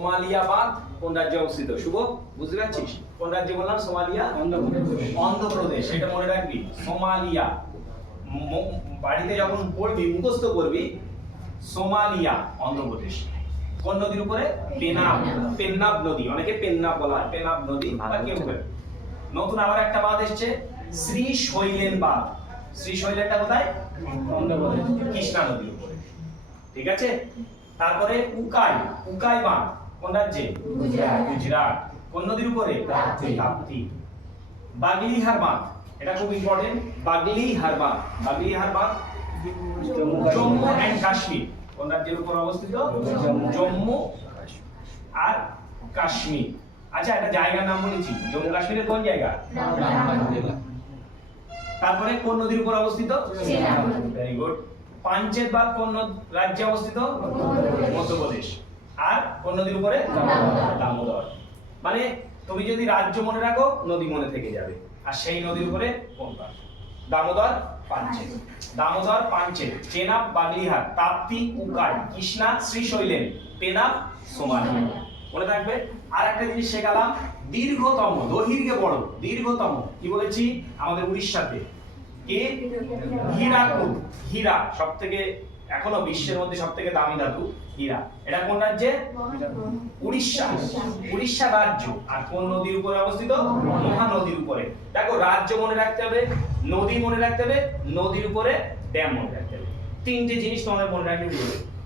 Somalia বাঁধ কোন রাজ্যে অবস্থিত? শুভ বুঝতে পারছিস? কোন রাজ্যে বললাম? সোমালিয়া? অন্ধ্রপ্রদেশ। এটা মনে রাখবি। সোমালিয়া। বাড়িতে যখন পড়বি মুখস্থ করবি সোমালিয়া অন্ধ্রপ্রদেশ। কোন নদীর উপরে? পেনাব। পেন্নাব নদী অনেকে পেন্নাব বলা হয়। পেনাব নদী বা কেউ কেউ। নতুন আবার একটা বাঁধ এসছে শ্রী শৈলেন বাঁধ শ্রী শৈলেনটা কোথায় কৃষ্ণা নদীর উপরে। ঠিক আছে? তারপরে উকাই উকাই বাঁধ কোন রাজ্যে? গুজরাট। গুজরাট। কোন নদীর উপরে? তাপ্তি। তাপ্তি বাগলিহার বাঁধ এটা খুব ইম্পর্টেন্ট বাগলিহার বাঁধ বাগলিহার বাঁধ জম্মু এন্ড কাশ্মীর। কোন রাজ্যের উপর অবস্থিত? জম্মু। আর কাশ্মীর। আচ্ছা একটা জায়গার নাম বলেছি। জম্মু কাশ্মীরের কোন জায়গা? তারপরে কোন নদীর উপর অবস্থিত? ভেরি গুড পাঞ্চেত বাদ কোন রাজ্যে অবস্থিত? মধ্যপ্রদেশ। আর কোন নদীর উপরে দামোদর। মানে তুমি যদি রাজ্য মনে রাখো, নদী মনে থেকে যাবে। আর সেই নদীর উপরে কোনটা দামোদর পাঞ্চেত দামোদর পাঞ্চেত চেনাব বাগলিহাট তাপ্তি উকাই। কৃষ্ণা শ্রীশৈলেন। পেনাব সোমালিয়া মনে থাকবে? আর একটা জিনিস শেখালাম। দীর্ঘতম দৈর্ঘ্যে বড়, দীর্ঘতম। কি বলেছি? আমাদের উড়িষ্যাতে। কে? হীরাকুদ। হীরা সব থেকে এখনও বিশ্বের মধ্যে সব থেকে দামি ধাতু হীরা। এটা কোন রাজ্যে? উড়িষ্যা। উড়িষ্যা রাজ্য। আর কোন নদীর উপরে অবস্থিত? মহা নদীর উপরে। দেখো, রাজ্য মনে রাখতে হবে, নদী মনে রাখতে হবে, নদীর উপরে ড্যাম মনে রাখতে হবে। তিনটে জিনিস তোমাদের মনে রাখতে হবে।